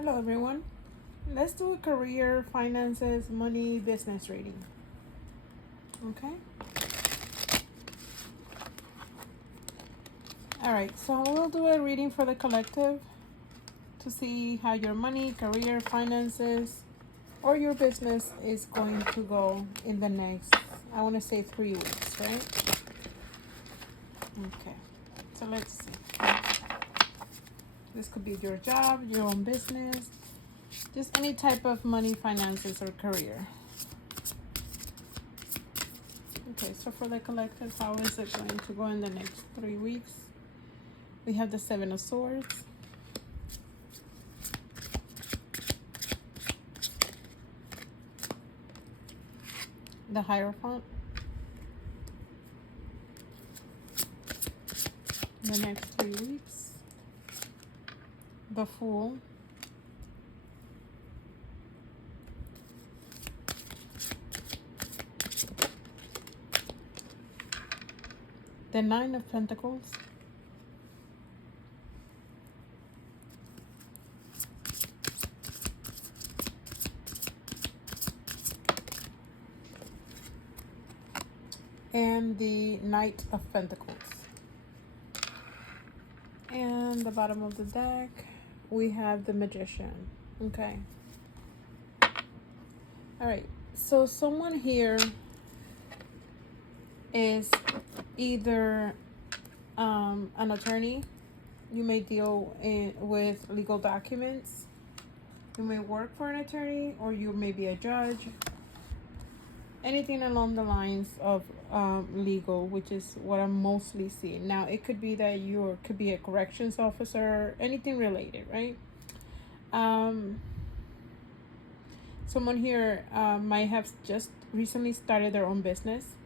Hello, everyone. Let's do a career, finances, money, business reading. Okay? All right, so we'll do a reading for the collective to see how your money, career, finances, or your business is going to go in the next, I want to say 3 weeks, right? Okay, so let's see. This could be your job, your own business, just any type of money, finances, or career. Okay, so for the collective, how is it going to go in the next 3 weeks? We have the Seven of Swords, the Hierophant, the next 3 weeks, the Fool, the Nine of Pentacles, and the Knight of Pentacles. And the bottom of the deck, we have the Magician. Okay. All right. So someone here is either an attorney. You may deal with legal documents. You may work for an attorney, or you may be a judge. Anything along the lines of legal, which is what I'm mostly seeing. Now, it could be that you could be a corrections officer, anything related, right? Someone here might have just recently started their own business.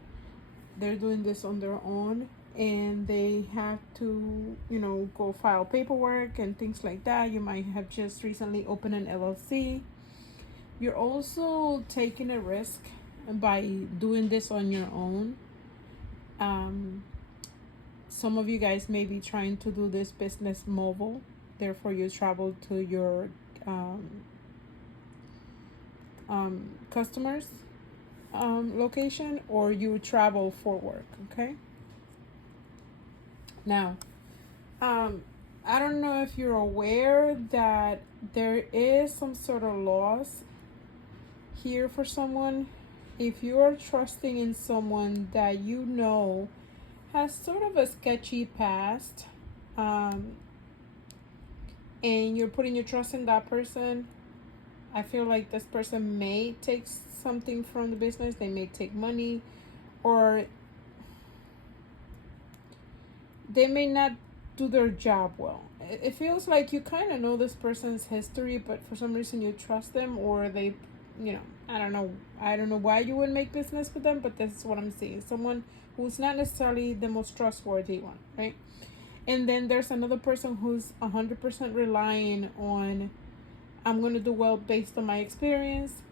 They're doing this on their own, and they have to, go file paperwork and things like that. You might have just recently opened an LLC. You're also taking a risk by doing this on your own. Some of you guys may be trying to do this business mobile, therefore you travel to your customers location, or you travel for work. Okay, now I don't know if you're aware that there is some sort of loss here for someone. If you are trusting in someone that has sort of a sketchy past, and you're putting your trust in that person, I feel like this person may take something from the business. They may take money, or they may not do their job well. It feels like you kind of know this person's history, but for some reason you trust them, or they, I don't know why you would make business with them, but this is what I'm seeing. Someone who's not necessarily the most trustworthy one, right? And then there's another person who's 100% relying on, I'm going to do well based on my experience,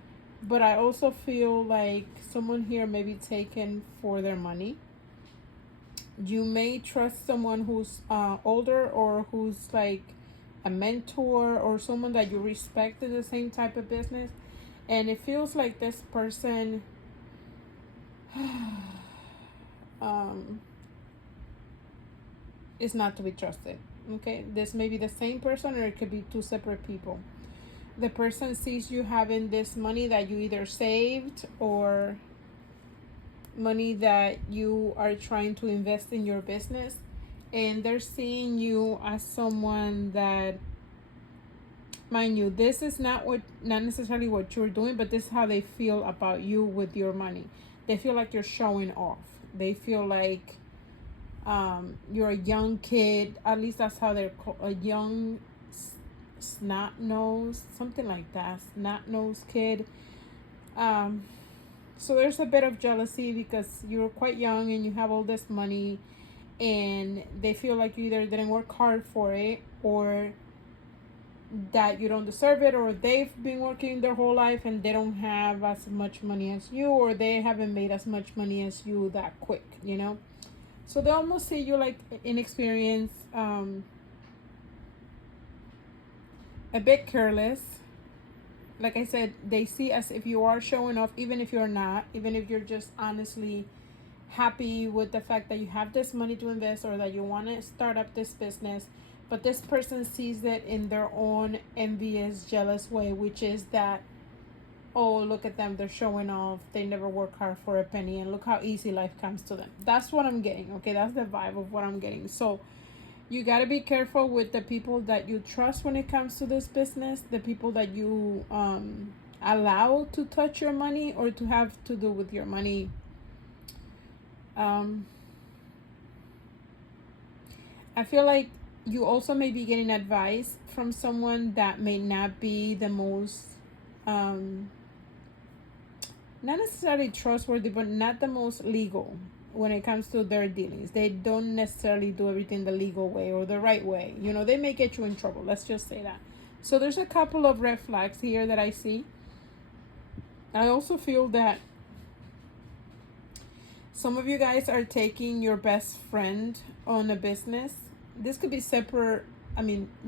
but I also feel like someone here may be taken for their money. You may trust someone who's older, or who's like a mentor, or someone that you respect in the same type of business. And it feels like this person is not to be trusted. Okay, this may be the same person, or it could be two separate people. The person sees you having this money that you either saved, or money that you are trying to invest in your business, and they're seeing you as someone that, mind you, this is not necessarily what you're doing, but this is how they feel about you with your money. They feel like you're showing off. They feel like you're a young kid. At least that's how they're called, a young snot nose, something like that, snot nose kid. So there's a bit of jealousy because you're quite young and you have all this money, and they feel like you either didn't work hard for it, or that you don't deserve it, or they've been working their whole life and they don't have as much money as you, or they haven't made as much money as you that quick, So they almost see you like inexperienced, a bit careless. Like I said, they see as if you are showing off, even if you're not, even if you're just honestly happy with the fact that you have this money to invest or that you want to start up this business. But this person sees it in their own envious, jealous way, which is that, oh, look at them, they're showing off, they never work hard for a penny, and look how easy life comes to them. That's what I'm getting, okay? That's the vibe of what I'm getting. So you got to be careful with the people that you trust when it comes to this business, the people that you allow to touch your money or to have to do with your money. I feel like you also may be getting advice from someone that may not be the most not necessarily trustworthy, but not the most legal when it comes to their dealings. They don't necessarily do everything the legal way or the right way. You know, they may get you in trouble. Let's just say that. So there's a couple of red flags here that I see. I also feel that some of you guys are taking your best friend on a business. This could be separate,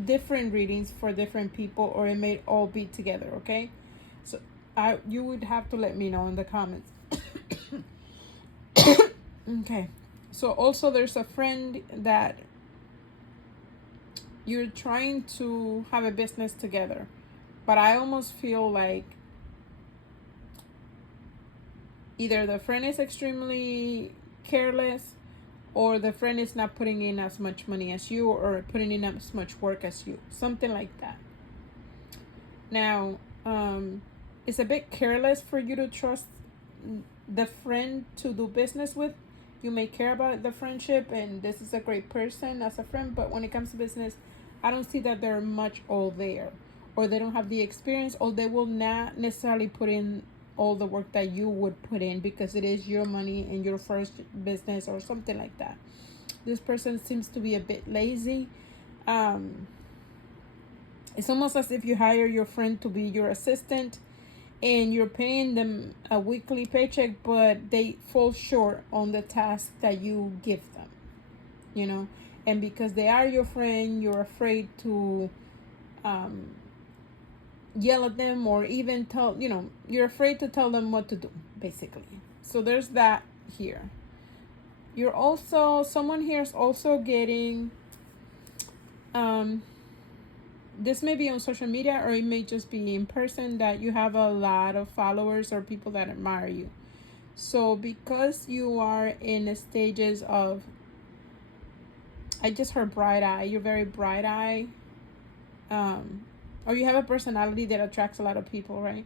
different readings for different people, or it may all be together, okay? So you would have to let me know in the comments. Okay. So also there's a friend that you're trying to have a business together, but I almost feel like either the friend is extremely careless, or the friend is not putting in as much money as you, or putting in as much work as you. Something like that. Now, it's a bit careless for you to trust the friend to do business with. You may care about the friendship, and this is a great person as a friend, but when it comes to business, I don't see that they're much all there, or they don't have the experience, or they will not necessarily put in all the work that you would put in because it is your money and your first business or something like that. This person seems to be a bit lazy. It's almost as if you hire your friend to be your assistant and you're paying them a weekly paycheck, but they fall short on the task that you give them, you know. And because they are your friend, you're afraid to yell at them, or even you're afraid to tell them what to do, basically. So there's that here. Someone here is also getting this may be on social media, or it may just be in person, that you have a lot of followers or people that admire you. So because you are in the stages of, I just heard bright eye, you're very bright eye, or you have a personality that attracts a lot of people, right?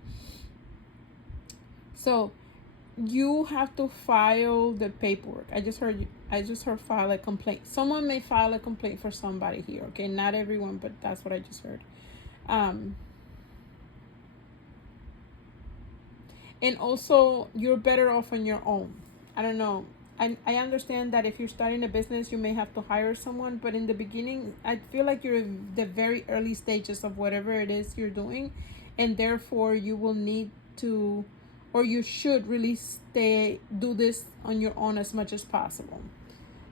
So you have to file the paperwork. I just heard file a complaint. Someone may file a complaint for somebody here, okay? Not everyone, but that's what I just heard. And also, you're better off on your own. I don't know. I understand that if you're starting a business, you may have to hire someone, but in the beginning, I feel like you're in the very early stages of whatever it is you're doing, and therefore you will need to, or you should really do this on your own as much as possible.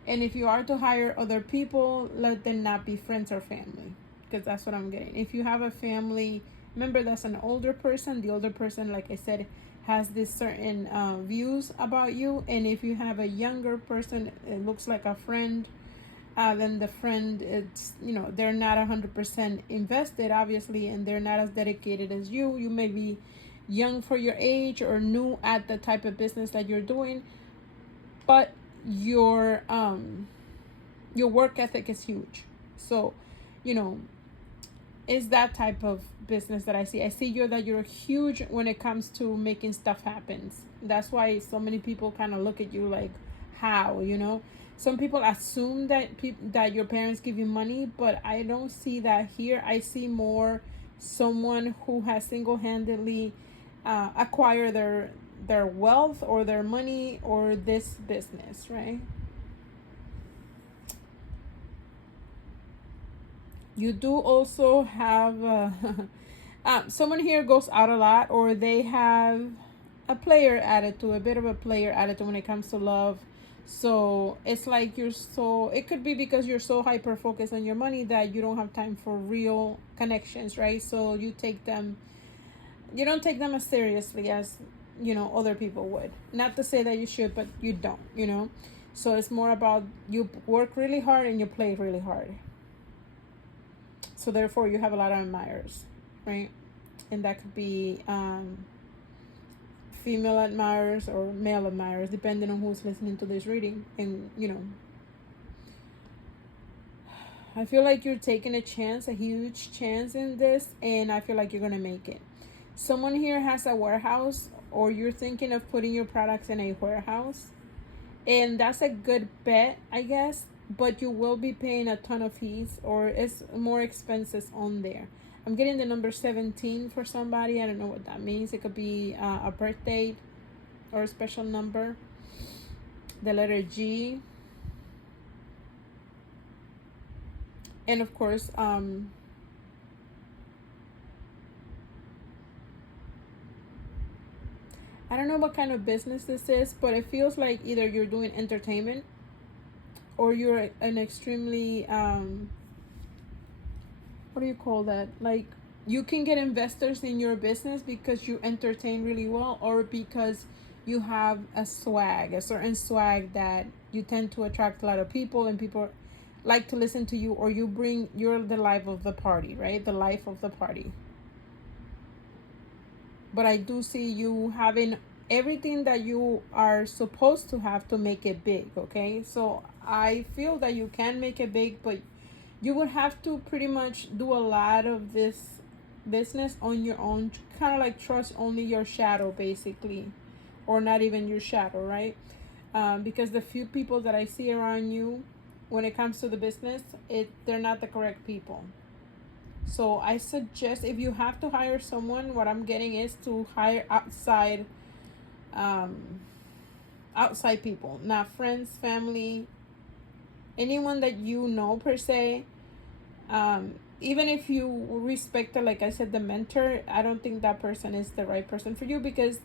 And if you are to hire other people, let them not be friends or family, because that's what I'm getting. If you have a family member that's an older person, the older person, like I said, has this certain views about you. And if you have a younger person, it looks like a friend, then the friend, it's, they're not 100% invested, obviously, and they're not as dedicated as you. You may be young for your age or new at the type of business that you're doing, but your work ethic is huge. So, is that type of business that I see. I see that you're huge when it comes to making stuff happen. That's why so many people kind of look at you like, how, Some people assume that that your parents give you money, but I don't see that here. I see more someone who has single-handedly acquired their wealth or their money or this business, right? You do also have someone here goes out a lot, or they have a bit of a player attitude when it comes to love. So it's like it could be because you're so hyper focused on your money that you don't have time for real connections, right? So you don't take them as seriously as, other people would. Not to say that you should, but you don't. So it's more about you work really hard and you play really hard. So therefore you have a lot of admirers, right? And that could be female admirers or male admirers, depending on who's listening to this reading. And I feel like you're taking a chance, a huge chance in this, and I feel like you're gonna make it. Someone here has a warehouse, or you're thinking of putting your products in a warehouse, and that's a good bet, I guess. But you will be paying a ton of fees, or it's more expenses on there. I'm getting the number 17 for somebody. I don't know what that means. It could be a birthday or a special number. The letter G. And of course, I don't know what kind of business this is, but it feels like either you're doing entertainment or you're an extremely, what do you call that? Like, you can get investors in your business because you entertain really well, or because you have a certain swag that you tend to attract a lot of people, and people like to listen to you, or you're the life of the party, right? The life of the party. But I do see you having everything that you are supposed to have to make it big, okay? So I feel that you can make it big, but you would have to pretty much do a lot of this business on your own, kind of like trust only your shadow, basically, or not even your shadow, right? Because the few people that I see around you when it comes to the business, they're not the correct people. So I suggest, if you have to hire someone, what I'm getting is to hire outside people, not friends, family, anyone that you know per se. Even if you respect, like I said, the mentor, I don't think that person is the right person for you, because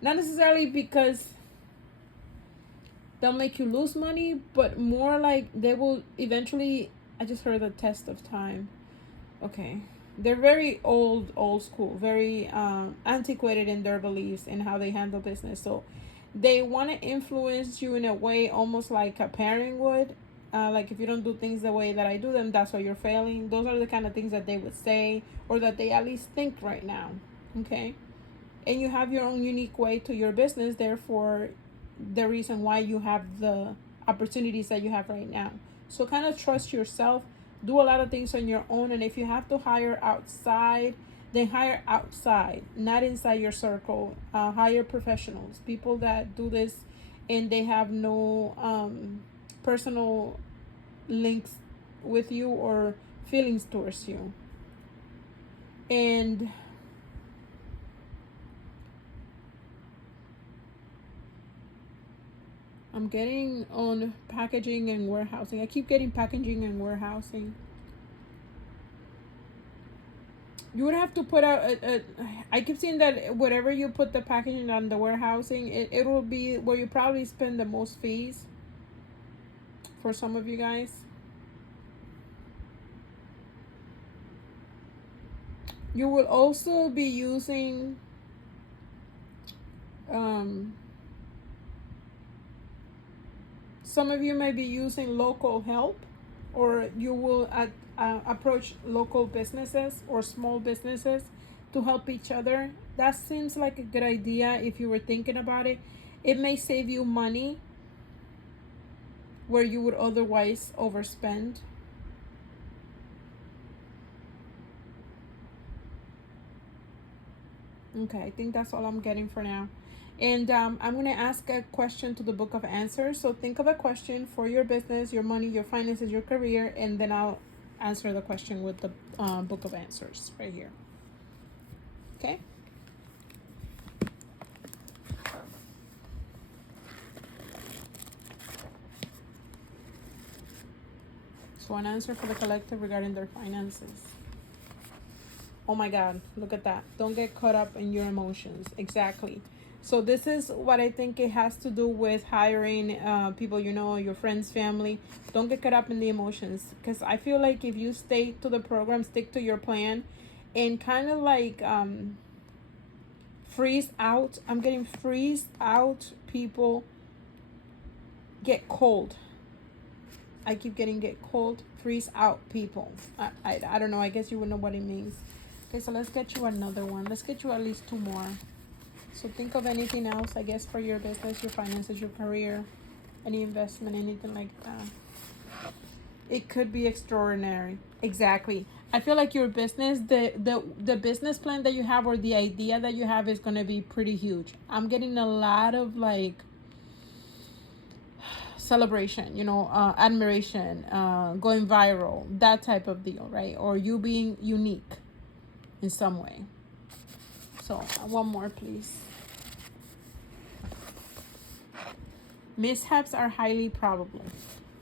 not necessarily because they'll make you lose money, but more like they will eventually. I just heard the test of time. Okay, they're very old school, very antiquated in their beliefs and how they handle business. So they want to influence you in a way almost like a parent would. Like, if you don't do things the way that I do them, that's why you're failing. Those are the kind of things that they would say, or that they at least think right now. Okay, and you have your own unique way to your business. Therefore, the reason why you have the opportunities that you have right now. So kind of trust yourself. Do a lot of things on your own, and if you have to hire outside, then hire outside, not inside your circle. Hire professionals, people that do this, and they have no personal links with you or feelings towards you. And I'm getting on packaging and warehousing. I keep getting packaging and warehousing. You would have to put out I keep seeing that whatever you put the packaging on the warehousing, it will be where you probably spend the most fees for some of you guys. You will also be using some of you may be using local help, or you will approach local businesses or small businesses to help each other. That seems like a good idea if you were thinking about it. It may save you money where you would otherwise overspend. Okay, I think that's all I'm getting for now. And I'm going to ask a question to the book of answers. So think of a question for your business, your money, your finances, your career, and then I'll answer the question with the book of answers right here. Okay? So an answer for the collective regarding their finances. Oh my God, look at that. Don't get caught up in your emotions. Exactly. So this is what I think it has to do with hiring people, you know, your friends, family. Don't get caught up in the emotions, because I feel like if you stay to the program, stick to your plan, and kind of like freeze out. I'm getting freezed out. People get cold. I keep getting get cold, freeze out people. I don't know. I guess you would know what it means. Okay, so let's get you another one. Let's get you at least two more. So think of anything else, I guess, for your business, your finances, your career, any investment, anything like that. It could be extraordinary. Exactly. I feel like your business, the business plan that you have or the idea that you have is going to be pretty huge. I'm getting a lot of like celebration, you know, admiration, going viral, that type of deal, right? Or you being unique in some way. So one more, please. Mishaps are highly probable.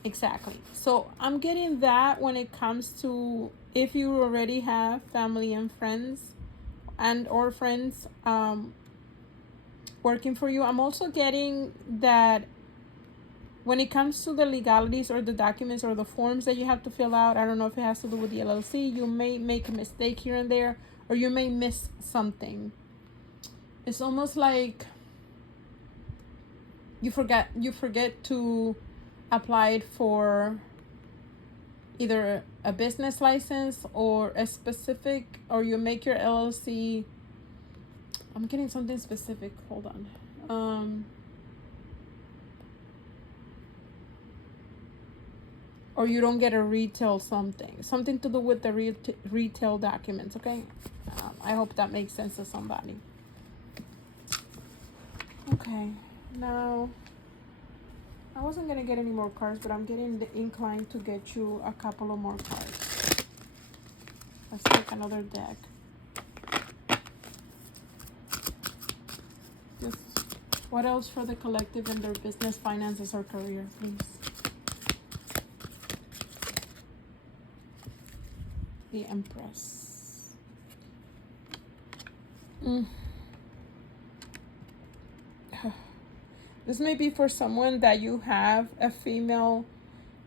Exactly. So I'm getting that when it comes to if you already have family and friends and or friends working for you. I'm also getting that when it comes to the legalities or the documents or the forms that you have to fill out, I don't know if it has to do with the LLC, you may make a mistake here and there, or you may miss something. It's almost like you forget to apply it for either a business license or a specific, or you make your LLC. I'm getting something specific. Hold on. Or you don't get a retail something to do with the retail documents. Okay, I hope that makes sense to somebody. Okay, now I wasn't gonna get any more cards, but I'm getting inclined to get you a couple of more cards. Let's take another deck. Just what else for the collective in their business, finances, or career, please? The Empress. This may be for someone that you have a female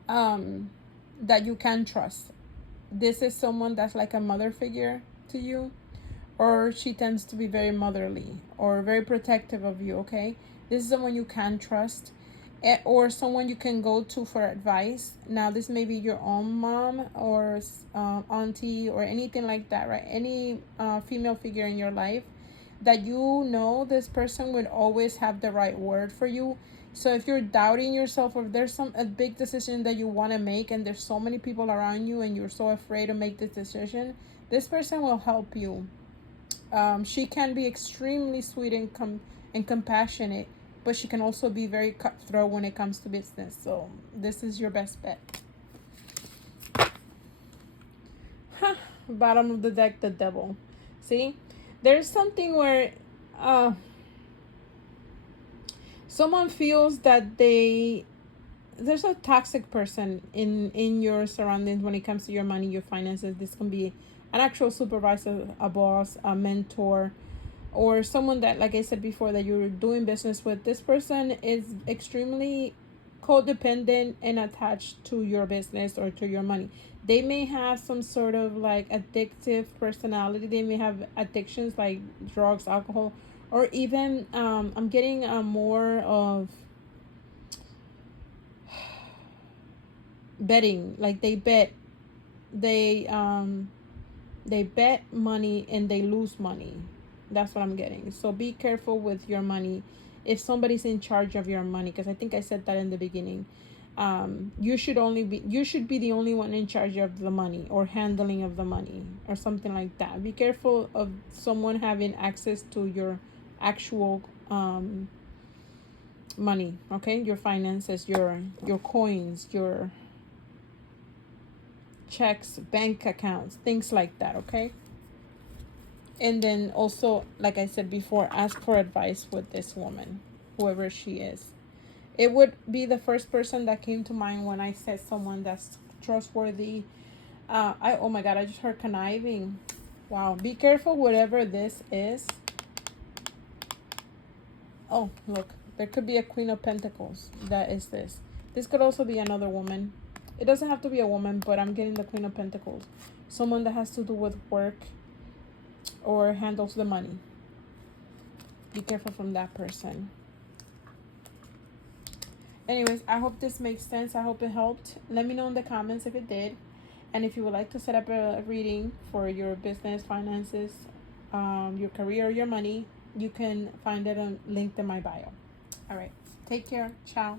that you can trust. This is someone that's like a mother figure to you, or she tends to be very motherly or very protective of you, okay? This is someone you can trust, or someone you can go to for advice. Now, this may be your own mom or auntie or anything like that, right? Any female figure in your life that you know this person would always have the right word for you. So if you're doubting yourself, or if there's a big decision that you want to make and there's so many people around you and you're so afraid to make this decision, this person will help you. She can be extremely sweet and compassionate, but she can also be very cutthroat when it comes to business. So this is your best bet. Bottom of the deck, the Devil. See, there's something where someone feels that there's a toxic person in your surroundings when it comes to your money, your finances. This can be an actual supervisor, a boss, a mentor, or someone that, like I said before, that you're doing business with. This person is extremely codependent and attached to your business or to your money. They may have some sort of like addictive personality. They may have addictions like drugs, alcohol, or even I'm getting more of betting. Like they bet money and they lose money. That's what I'm getting. So be careful with your money if somebody's in charge of your money, because I think I said that in the beginning. You should be the only one in charge of the money or handling of the money or something like that. Be careful of someone having access to your actual money, okay? Your finances, your coins, your checks, bank accounts, things like that, okay? And then also, like I said before, ask for advice with this woman, whoever she is. It would be the first person that came to mind when I said someone that's trustworthy. Oh my God, I just heard conniving. Wow, be careful whatever this is. Oh, look. There could be a Queen of Pentacles. That is this. This could also be another woman. It doesn't have to be a woman, but I'm getting the Queen of Pentacles. Someone that has to do with work or handles the money. Be careful from that person. Anyways, I hope this makes sense. I hope it helped. Let me know in the comments if it did. And if you would like to set up a reading for your business, finances, your career, your money, you can find it on linked in my bio. All right. Take care. Ciao.